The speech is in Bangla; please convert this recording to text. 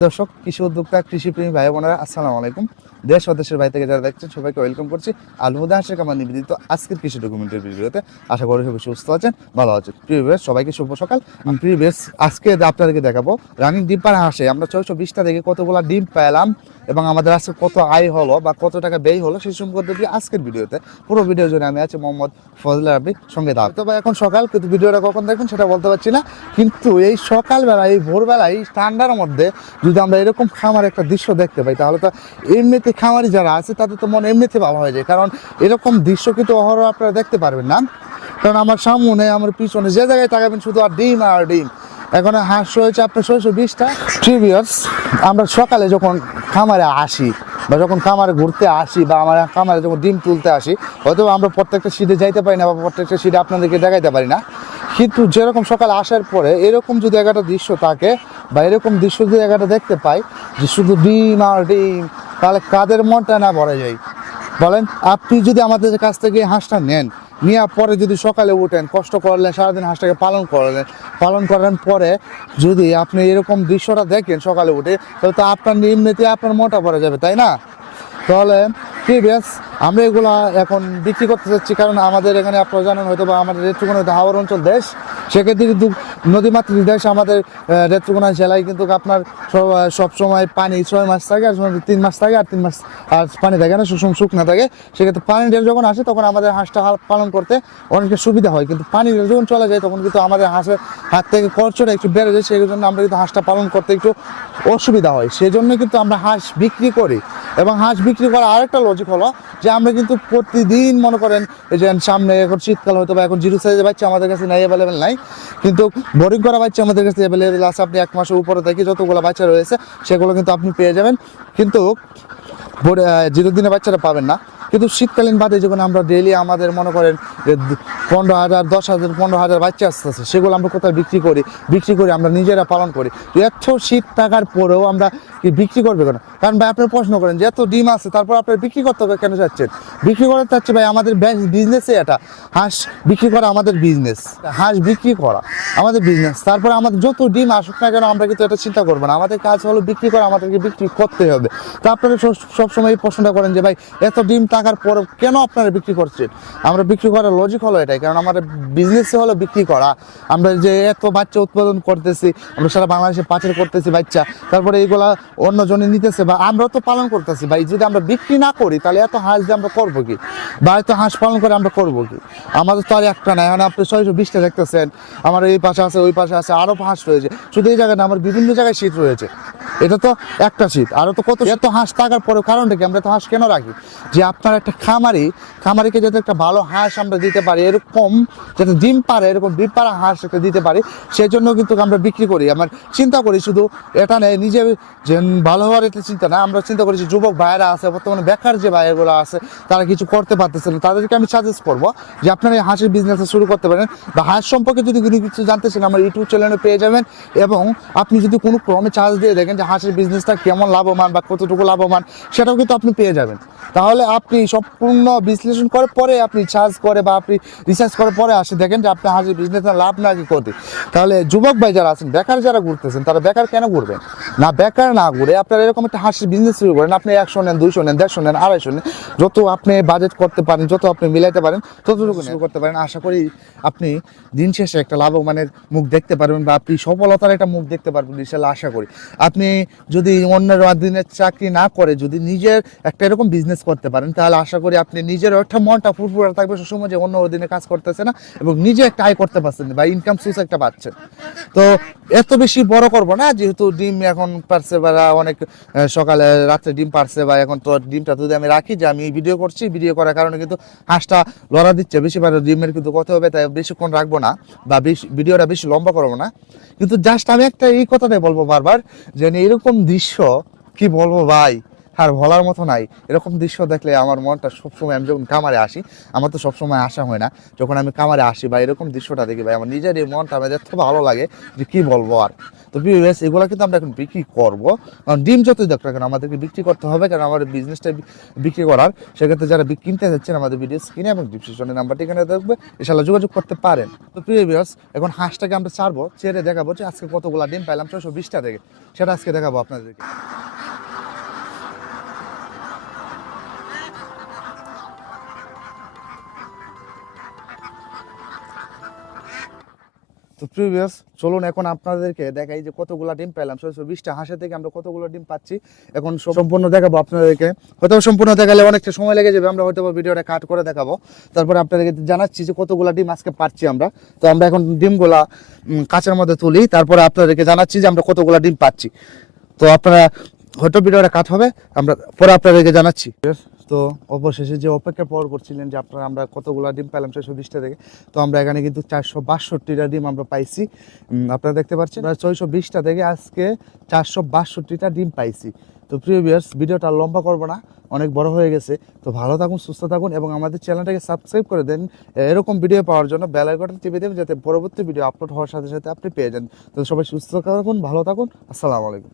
দর্শক কৃষি উদ্যোক্তা কৃষিপ্রেমী ভাই বোনেরা আসসালামু আলাইকুম। দেশ ও দেশের বাইরে থেকে যারা দেখছেন সবাইকে ওয়েলকাম করছি। আলমুদা হাসের কামার নিবেদিত। আজকের কৃষি ডকুমেন্টের ভিডিওতে আশা করি সবাই সুস্থ আছেন ভালো আছেন। প্রিয় ভিউয়ার্স, সবাইকে শুভ সকাল। প্রিয় ভিউয়ার্স, আজকে আপনাদেরকে দেখাবো রানিং ডিম পাড়া হাসে আমরা ছয়শো বিশটা থেকে কতগুলা ডিম পেলাম এবং আমাদের আজকে কত আয় হলো বা কত টাকা ব্যয় হলো সেই সম্পর্কে দিয়ে আজকের ভিডিওতে পুরো ভিডিও জুড়ে আমি আছি মোহাম্মদ ফজল রাবি সঙ্গে দাও তবে এখন সকাল কিন্তু ভিডিওটা কখন দেখবেন সেটা বলতে পারছি না। কিন্তু এই সকালবেলা এই ভোরবেলা এই ঠান্ডার মধ্যে যদি আমরা এরকম খামার একটা দৃশ্য দেখতে পাই তাহলে তো এমনিতে খামারি যারা আছে, তাদের তো মন এমনিতে ভালো হয়ে যায়। কারণ এরকম দৃশ্য কিন্তু অহরহ আপনারা দেখতে পারবেন না। কারণ আমার সামনে, আমার পিছনে যে জায়গায় তাকাবেন, শুধু আর ডিম আর ডিম। এখন হাঁস রয়েছে আপনার ছয়শো বিশটা। ট্রিবিয়ার্স আমরা সকালে যখন খামারে আসি, বা যখন খামারে ঘুরতে আসি, বা আমার খামারে যখন ডিম তুলতে আসি হয়তো আমরা প্রত্যেকটা সিটে যাইতে পারি না, বা প্রত্যেকটা সিটে আপনাদেরকে দেখাইতে পারি না, কিন্তু যেরকম সকাল আসার পরে এরকম যদি একটা দৃশ্য থাকে, বা এরকম দৃশ্য যদি একটা দেখতে পাই, যে শুধু ডিম আর ডিম তাহলে কাদের মনটা না ভরে যায়? বলেন, আপনি যদি আমাদের কাছ থেকে হাঁসটা নেন, নেওয়ার পরে যদি সকালে উঠেন, কষ্ট করলেন, সারাদিন হাঁসটাকে পালন করলেন, পালন করার পরে যদি আপনি এরকম দৃশ্যটা দেখেন সকালে উঠে, তাহলে তো আপনার এমনিতে আপনার মনটা পড়ে যাবে, তাই না? তাহলে, কি বেশ? আমরা এগুলা এখন বিক্রি করতে চাচ্ছি কারণ আমাদের এখানে আপনারা জানেন হয়তো বা আমাদের রেত্রকোনা হয়তো হাওয়ার অঞ্চল দেশ, সেক্ষেত্রে কিন্তু নদীমাতৃক দেশ আমাদের রেত্রকোনা জেলায় কিন্তু আপনার সব সময় পানি ছয় মাস থাকে, আর তিন মাস থাকে, আর তিন মাস, আর পানি থাকে না সুষম শুকনা থাকে। সেক্ষেত্রে পানিটা যখন আসে, তখন আমাদের হাঁসটা পালন করতে অনেকটা সুবিধা হয়। কিন্তু পানি যখন চলে যায়, তখন কিন্তু আমাদের হাঁসের হাত থেকে খরচটা একটু বেড়ে যায়, সেই জন্য আমরা কিন্তু হাঁসটা পালন করতে একটু অসুবিধা হয়। সেই জন্য কিন্তু আমরা হাঁস বিক্রি করি। এবং হাঁস বিক্রি করার আরেকটা লজিক হলো যে আমরা কিন্তু প্রতিদিন মনে করেন এই যে সামনে এখন শীতকাল হয়তো বা এখন জিরো সাইজের বাচ্চা আমাদের কাছে নাই অ্যাভেলেবেল নাই। কিন্তু বোরিং করা বাচ্চা আমাদের কাছে অ্যাভেলেবেল আছে আপনি এক মাসের উপরে থাকি যতগুলো বাচ্চা রয়েছে, সেগুলো কিন্তু আপনি পেয়ে যাবেন। কিন্তু জিরো দিনে বাচ্চারা পাবেন না। কিন্তু শীতকালীন বাদে যখন আমরা ডেইলি আমাদের মনে করেন যে পনেরো হাজার, দশ হাজার, পনেরো হাজার বাচ্চা আসতেছে, সেগুলো আমরা কোথায় বিক্রি করি? বিক্রি করি আমরা নিজেরা পালন করি। তো এত শীত থাকার পরেও আমরা কি বিক্রি করবে কেন? কারণ ভাই, আপনি প্রশ্ন করেন যে এত ডিম আছে, তারপর আপনার বিক্রি করতে হবে কেন চাচ্ছেন? বিক্রি করতে চাচ্ছে ভাই, আমাদের বিজনেসে এটা। হাঁস বিক্রি করা আমাদের বিজনেস হাঁস বিক্রি করা আমাদের বিজনেস তারপরে আমাদের যত ডিম আসুক না কেন, আমরা কিন্তু এটা চিন্তা করব না। আমাদের কাজ হলো বিক্রি করা, আমাদেরকে বিক্রি করতে হবে। তো আপনারা সব- সবসময় এই প্রশ্নটা করেন যে ভাই, এত ডিম টাকার পর কেন আপনারা বিক্রি করছেন? আমরা বিক্রি করার লজিক হলো এটাই, কারণ আমাদের বিজনেসে হলো বিক্রি করা। আমরা যে এত বাচ্চা উৎপাদন করতেছি, আমরা সারা বাংলাদেশে পাচার করতেছি বাচ্চা, তারপরে এইগুলা অন্য জনে নিতেছে বা আমরাও তো পালন করতেছি। ভাই, যদি আমরা বিক্রি না করি, তাহলে এত হাঁস দিয়ে আমরা করব কি? বা এত হাঁস পালন করে আমরা করব কি? আমাদের তো আর একটা নাই, এখন আপনি ছয়শো বিশটা দেখতেছেন, আমার এই পাশে আছে, ওই পাশে আছে, আরও হাঁস রয়েছে। শুধু এই জায়গায় না, আমার বিভিন্ন জায়গায় শীত রয়েছে। এটা তো একটা শীত। আরও তো কত এত হাঁস থাকার পরে কারণটা কি? আমরা তো হাঁস কেন রাখি? যে আপনার একটা খামারি, খামারিকে যাতে একটা ভালো হাঁস আমরা দিতে পারি, এরকম যাতে ডিম পারে, এরকম ডিম পাড়া হাঁস একটা দিতে পারি সেই জন্য কিন্তু আমরা বিক্রি করি। আমার চিন্তা করি শুধু এটা নেই নিজে যে ভালো হওয়ার এটা চিন্তা না, আমরা চিন্তা করি যে যুবক ভাইয়েরা আছে, বর্তমানে বেকার যে ভাইয়েরগুলো আছে, তারা কিছু করতে পারতেছে না। তাদেরকে আমি সাজেস্ট করব যে আপনারা এই হাঁসের বিজনেস শুরু করতে পারেন। বা হাঁস সম্পর্কে যদি কোনো কিছু জানতে চান, আমার ইউটিউব চ্যানেলে পেয়ে যাবেন। এবং আপনি যদি কোনো ক্রমে চার্জ দিয়ে দেখেন যে হাঁসের বিজনেসটা কেমন লাভবান বা কতটুকু লাভবান, সেটাও কিন্তু আপনি পেয়ে যাবেন। তাহলে আপনি সম্পূর্ণ বিশ্লেষণ করার পরে আপনি চার্জ করে বা আপনি রিসার্চ করার পরে আসে দেখেন যে আপনার হাঁসের বিজনেস লাভ না কি ক্ষতি। তাহলে যুবক ভাই যারা আছেন, বেকার যারা ঘুরতেছেন, তারা বেকার কেন ঘুরবেন? না, বেকার না ঘুরে আপনারা এরকম একটা হাঁসের বিজনেস শুরু করেন। আপনি একশো নেন, দুইশো নেন, দেড়শো নেন, আড়াইশো নেন, যত আপনি বাজেট করতে পারেন, যত আপনি মিলাইতে পারেন, ততটুকু শুরু করতে পারেন। আশা করি আপনি দিন শেষে একটা লাভবানের মুখ দেখতে পারবেন বা আপনি সফলতার একটা মুখ দেখতে পারবেন ইনশাল্লাহ আশা করি। আপনি যদি অন্যের দিনের চাকরি না করে যদি নিজের একটা এরকম বিজনেস করতে পারেন, তাহলে আশা করি আপনি নিজের একটা মনটা ফুরফুরা থাকবে সবসময় যে অন্য দিনে কাজ করতেছে না এবং নিজে একটা আয় করতে পারছেন বা ইনকাম সোর্স একটা পাচ্ছেন। তো এত বেশি বড় করব না, যেহেতু ডিম এখন পারছে বা অনেক সকালে রাত্রে ডিম পারছে বা এখন তো ডিমটা যদি আমি রাখি যে আমি ভিডিও করছি ভিডিও করার কারণে কিন্তু হাঁসটা লড়া দিচ্ছে বেশি বার ডিমের কিন্তু কত হবে, তাই বেশিক্ষণ রাখব না বা ভিডিওটা বেশি লম্বা করব না। কিন্তু জাস্ট আমি একটা এই কথাটাই বলব বারবার, যে এরকম দৃশ্য কি বলব ভাই? আর বলার মতো নাই। এরকম দৃশ্য দেখলে আমার মনটা সবসময় আমি যখন কামারে আসি, আমার তো সবসময় আসা হয় না। যখন আমি কামারে আসি বা এরকম দৃশ্যটা দেখি, ভাই, আমার নিজের এই মনটা আমার এত ভালো লাগে যে কি বলব আর। তো বিএস এগুলো কিন্তু আমরা এখন বিক্রি করব। কারণ ডিম যতই দেখ না কেন, আমাদেরকে বিক্রি করতে হবে কারণ আমাদের বিজনেসটা বিক্রি করার। সেক্ষেত্রে যারা কিনতে যাচ্ছেন, আমাদের ভিডিও স্ক্রিনে এবং ডিসক্রিপশনে নাম্বারটি এখানে দেখবে। ইনশাল্লাহ যোগাযোগ করতে পারেন। তো প্রিয় এখন হাঁসটাকে আমরা ছাড়বো, ছেড়ে দেখাবো যে আজকে কতগুলা ডিম পাইলাম, ছয়শো বিশটা থেকে। সেটা আজকে দেখাবো আপনাদেরকে। তো প্রিভিয়াস চলুন এখন আপনাদেরকে দেখাই যে কতগুলো ডিম পেলাম। ছয়শো বিশটা হাঁসের থেকে আমরা কতগুলো ডিম পাচ্ছি। এখন সম্পূর্ণ দেখাবো আপনাদেরকে। হয়তো সম্পূর্ণ দেখালে অনেকটা সময় লেগে যাবে, আমরা হয়তো ভিডিওটা কাট করে দেখাবো। তারপরে আপনাদেরকে জানাচ্ছি যে কতগুলো ডিম আজকে পাচ্ছি আমরা। তো আমরা এখন ডিমগুলা কাঁচের মধ্যে তুলি, তারপরে আপনাদেরকে জানাচ্ছি যে আমরা কতগুলো ডিম পাচ্ছি। তো আপনারা হয়তো ভিডিওটা কাট হবে, আমরা পরে আপনাদেরকে জানাচ্ছি। তো অবশেষে যে অপেক্ষা পর করছিলেন যে আপনারা আমরা কতগুলা ডিম পেলাম ছয়শো বিশটা থেকে, তো আমরা এখানে কিন্তু চারশো বাষট্টিটা ডিম আমরা পাইছি। আপনারা দেখতে পাচ্ছেন ছয়শো বিশটা থেকে আজকে চারশো বাষট্টিটা ডিম পাইছি। তো প্রিয় ভিউয়ার্স ভিডিওটা লম্বা করব না, অনেক বড় হয়ে গেছে। তো ভালো থাকুন, সুস্থ থাকুন এবং আমাদের চ্যানেলটাকে সাবস্ক্রাইব করে দেন। এরকম ভিডিও পাওয়ার জন্য বেল আইকনটা টিপে দেবেন যাতে পরবর্তী ভিডিও আপলোড হওয়ার সাথে সাথে আপনি পেয়ে যান। তো সবাই সুস্থ থাকুন, ভালো থাকুন, আসসালামু আলাইকুম।